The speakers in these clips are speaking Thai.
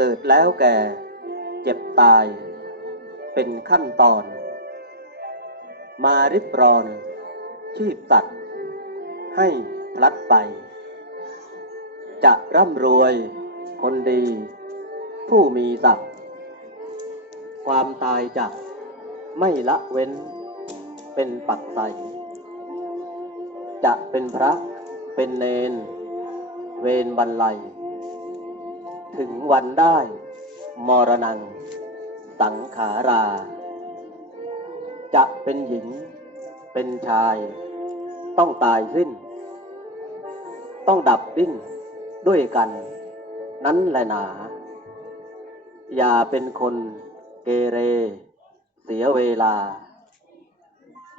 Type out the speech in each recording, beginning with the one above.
เกิดแล้วแก่ เจ็บตาย เป็นขั้นตอน มาริบรอน ชีพสัตว์ให้พลัดไป จะร่ำรวย คนดี ผู้มีศักดิ์ความตายจะไม่ละเว้น เป็นปักใสจะเป็นพระเป็นเนน เวรบรรลัย ถึงวันได้ มรณงสังขารา จะเป็นหญิง เป็นชาย ต้องตายสิ้น ต้องดับดิ้นด้วยกัน นั้นแหละหนา อย่าเป็นคนเกเร เสียเวลา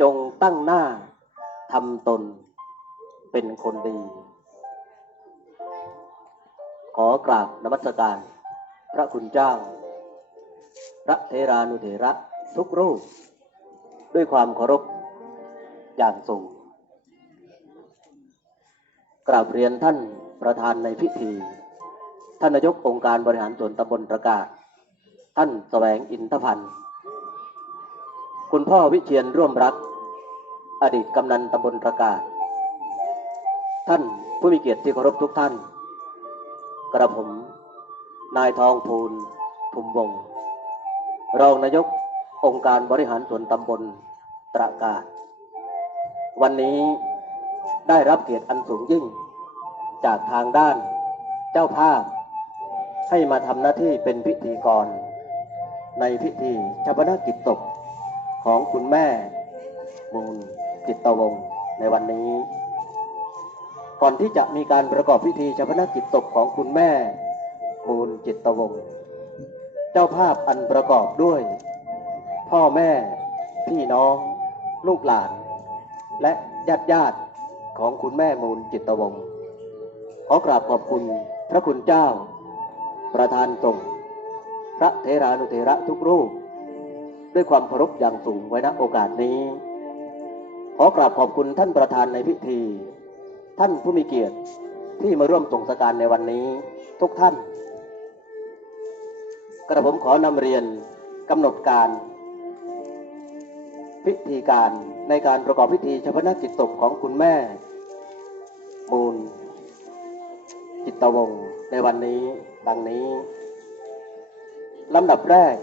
จงตั้งหน้าทำตนเป็นคนดี ขอกราบนมัสการ พระคุณเจ้า พระเทรานุเถระทุกรูป ด้วยความเคารพอย่างสูงกราบเรียนท่านประธานในพิธี ท่านนายกองค์การบริหารส่วนตำบลประกาศ ท่านแสวงอินทพันธ์คุณพ่อวิเชียนร่วมรัก อดีตกำนันตำบลประกาศ ท่านผู้มีเกียรติที่เคารพทุกท่าน กระผม นายทองภูลทุมวง รองนายกองค์การบริหารส่วนตำบลตระกาศ วันนี้ได้รับเกียรติอันสูงยิ่ง จากทางด้านเจ้าภาพ ให้มาทำหน้าที่เป็นพิธีกร ในพิธีชาปนกิจศพของคุณแม่มูลจิตตวงในวันนี้ ก่อนที่จะมีการประกอบพิธีชาปนกิจศพของคุณแม่ มูลจิตตวงศ์เจ้าภาพอันประกอบด้วย พ่อแม่ พี่น้อง ลูกหลาน และญาติญาติของคุณแม่มูลจิตตวงศ์ขอกราบขอบคุณพระคุณเจ้า ประธานสงฆ์พระเทรานุเถระทุกรูป ด้วยความเคารพอย่างสูงไว้ณโอกาสนี้ ขอกราบขอบคุณท่านประธานในพิธี ท่านผู้มีเกียรติที่มาร่วมส่งสการในวันนี้ทุกท่าน กระผมขอนำเรียนกำหนดการ พิธีการในการประกอบพิธีชาปนกิจศพของคุณแม่ มูล จิตตวงในวันนี้ ดังนี้ลำดับแรก